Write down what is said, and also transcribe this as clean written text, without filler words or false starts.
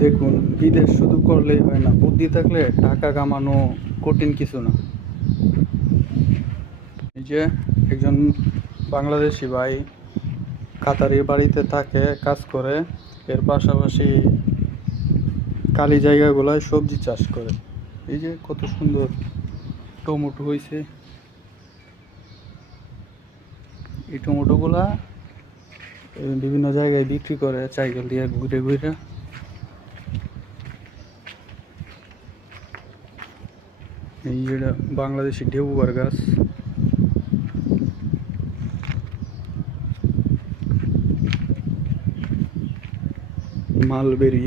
দেখুন, বিদেশ শুধু করলেই হয় না, বুদ্ধি থাকলে টাকা কামানো কঠিন কিছু না। এই যে একজন বাংলাদেশি ভাই কাতারি বাড়িতে থাকে, কাজ করে, এর পাশাপাশি খালি জায়গাগুলায় সবজি চাষ করে। এই যে কত সুন্দর টমেটো হয়েছে, এই টমেটোগুলা বিভিন্ন জায়গায় বিক্রি করে সাইকেল দিয়ে ঘুরে ঘুরে। এই যেটা বাংলাদেশি ঢেউবার গাছ, মালবেরি।